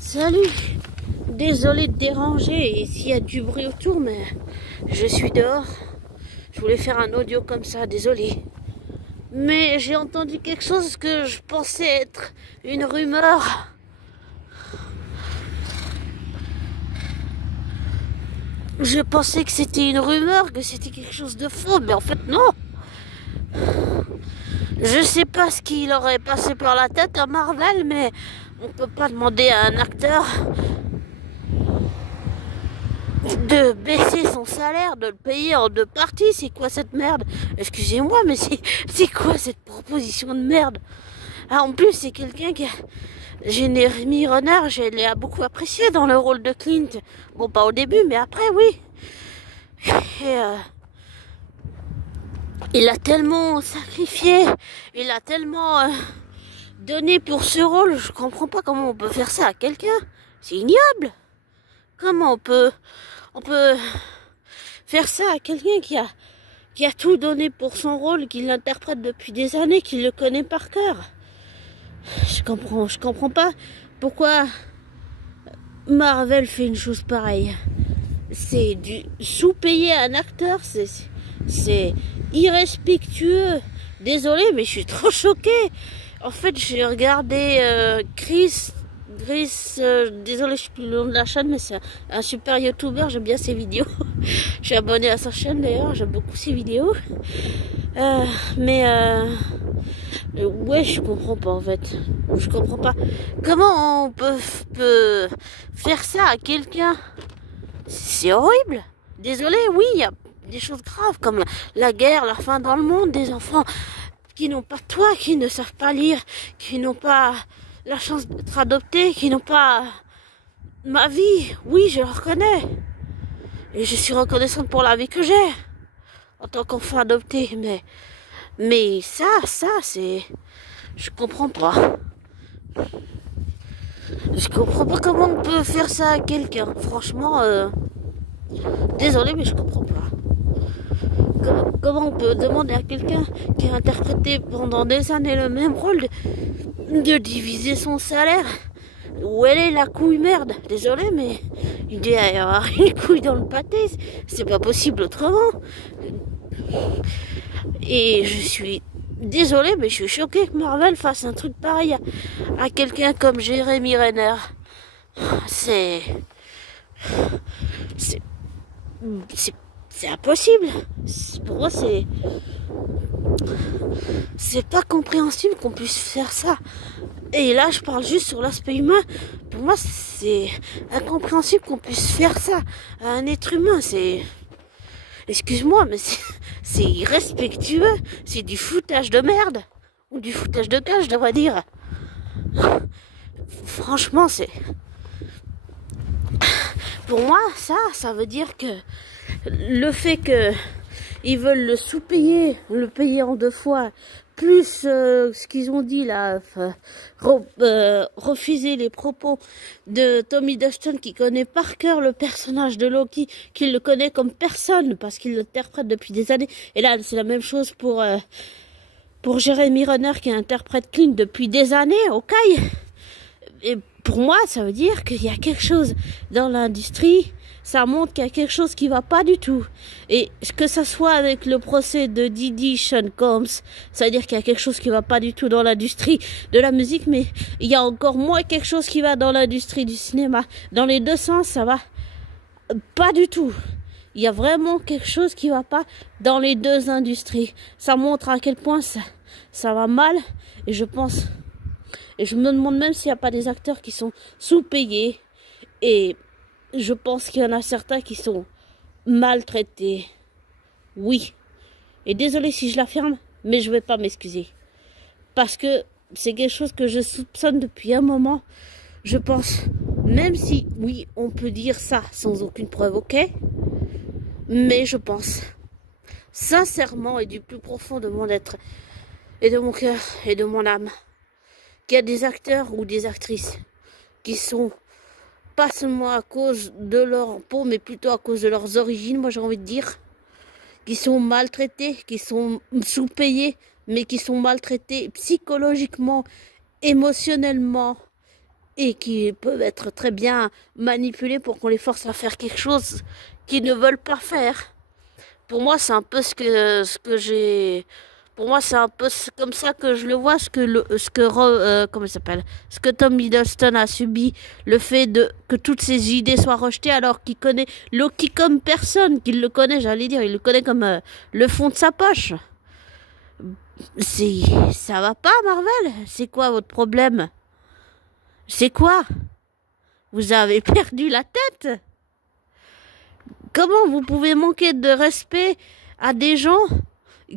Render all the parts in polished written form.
Salut, désolé de déranger et s'il y a du bruit autour, mais je suis dehors. Je voulais faire un audio comme ça, désolé. Mais j'ai entendu quelque chose que je pensais être une rumeur. Je pensais que c'était une rumeur, que c'était quelque chose de faux, mais en fait non. Je sais pas ce qu'il aurait passé par la tête à Marvel, mais on peut pas demander à un acteur de baisser son salaire, de le payer en deux parties. C'est quoi cette merde? Excusez-moi, mais c'est quoi cette proposition de merde? Ah, en plus, c'est quelqu'un qui a... Jeremy Renner, je l'ai beaucoup apprécié dans le rôle de Clint. Bon, pas au début, mais après, oui. Et il a tellement sacrifié, il a tellement donné pour ce rôle. Je comprends pas comment on peut faire ça à quelqu'un. C'est ignoble. Comment on peut faire ça à quelqu'un qui a tout donné pour son rôle, qui l'interprète depuis des années, qui le connaît par cœur. Je comprends pas pourquoi Marvel fait une chose pareille. C'est du sous-payer un acteur, c'est irrespectueux. Désolé, mais je suis trop choquée. En fait, j'ai regardé Chris, désolé, je sais plus le nom de la chaîne, mais c'est un super youtubeur, j'aime bien ses vidéos. Je suis abonnée à sa chaîne d'ailleurs, j'aime beaucoup ses vidéos. Ouais, je comprends pas en fait. Je comprends pas. Comment on peut faire ça à quelqu'un? C'est horrible. Désolé, oui, il y a des choses graves comme la guerre, la faim dans le monde, des enfants qui n'ont pas de toit, qui ne savent pas lire, qui n'ont pas la chance d'être adoptés, qui n'ont pas ma vie. Oui, je le reconnais. Et je suis reconnaissante pour la vie que j'ai en tant qu'enfant adopté. Mais ça, c'est... Je comprends pas. Je comprends pas comment on peut faire ça à quelqu'un. Franchement, désolé, mais je comprends pas. Comment on peut demander à quelqu'un qui a interprété pendant des années le même rôle de diviser son salaire? Où elle est la couille merde? Désolé, mais il doit y avoir une couille dans le pâté. C'est pas possible autrement. Et je suis désolée, mais je suis choquée que Marvel fasse un truc pareil à quelqu'un comme Jeremy Renner. C'est impossible. Pour moi, c'est pas compréhensible qu'on puisse faire ça. Et là, je parle juste sur l'aspect humain. Pour moi, c'est incompréhensible qu'on puisse faire ça à un être humain. Excuse-moi, mais c'est irrespectueux. C'est du foutage de merde. Ou du foutage de gueule, je devrais dire. Franchement, pour moi, ça veut dire que le fait que ils veulent le sous-payer, le payer en deux fois, plus ce qu'ils ont dit là, refuser les propos de Tom Hiddleston qui connaît par cœur le personnage de Loki, qu'il le connaît comme personne parce qu'il l'interprète depuis des années. Et là, c'est la même chose pour Jeremy Renner qui interprète Clint depuis des années, ok. Et pour moi, ça veut dire qu'il y a quelque chose dans l'industrie. Ça montre qu'il y a quelque chose qui va pas du tout. Et que ça soit avec le procès de Diddy, Sean Combs, ça veut dire qu'il y a quelque chose qui va pas du tout dans l'industrie de la musique, mais il y a encore moins quelque chose qui va dans l'industrie du cinéma. Dans les deux sens, ça va pas du tout. Il y a vraiment quelque chose qui va pas dans les deux industries. Ça montre à quel point ça va mal. Et je pense... Et je me demande même s'il n'y a pas des acteurs qui sont sous-payés. Et je pense qu'il y en a certains qui sont maltraités. Oui. Et désolé si je l'affirme, mais je ne vais pas m'excuser. Parce que c'est quelque chose que je soupçonne depuis un moment. Je pense, même si, oui, on peut dire ça sans aucune preuve, ok? Mais je pense, sincèrement et du plus profond de mon être, et de mon cœur, et de mon âme, qu'il y a des acteurs ou des actrices qui sont pas seulement à cause de leur peau, mais plutôt à cause de leurs origines, moi j'ai envie de dire, qui sont maltraités, qui sont sous-payés, mais qui sont maltraités psychologiquement, émotionnellement et qui peuvent être très bien manipulés pour qu'on les force à faire quelque chose qu'ils ne veulent pas faire. Pour moi, c'est un peu ce que j'ai. Pour moi, c'est un peu comme ça que je le vois, comment il s'appelle, ce que Tom Hiddleston a subi, le fait que toutes ses idées soient rejetées alors qu'il connaît Loki comme personne, qu'il le connaît, j'allais dire, il le connaît comme le fond de sa poche. C'est, ça va pas, Marvel? C'est quoi votre problème? C'est quoi? Vous avez perdu la tête? Comment vous pouvez manquer de respect à des gens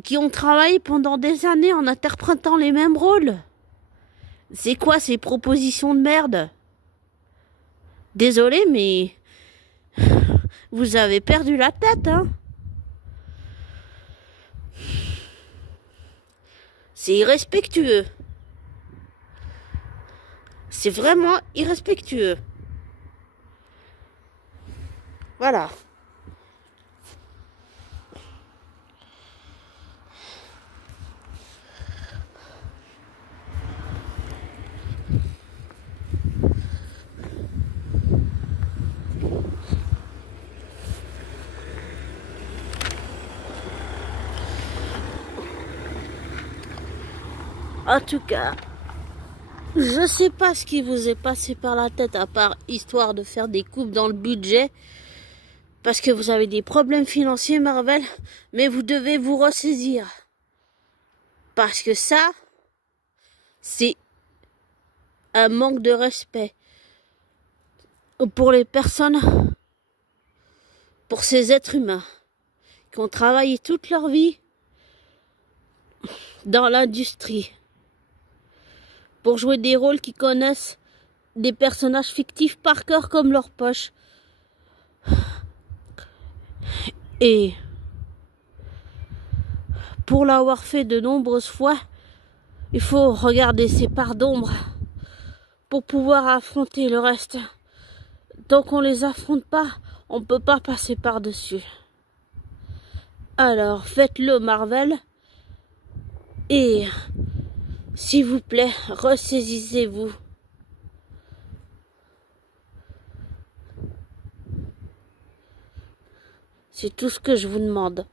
qui ont travaillé pendant des années en interprétant les mêmes rôles? C'est quoi ces propositions de merde? Désolé, mais vous avez perdu la tête, hein? C'est irrespectueux. C'est vraiment irrespectueux. Voilà. En tout cas, je sais pas ce qui vous est passé par la tête à part histoire de faire des coupes dans le budget parce que vous avez des problèmes financiers, Marvel, mais vous devez vous ressaisir parce que ça, c'est un manque de respect pour les personnes, pour ces êtres humains qui ont travaillé toute leur vie dans l'industrie pour jouer des rôles qui connaissent des personnages fictifs par cœur comme leur poche. Et pour l'avoir fait de nombreuses fois, il faut regarder ses parts d'ombre pour pouvoir affronter le reste. Tant qu'on les affronte pas, on peut pas passer par-dessus. Alors faites-le, Marvel, et s'il vous plaît, ressaisissez-vous. C'est tout ce que je vous demande.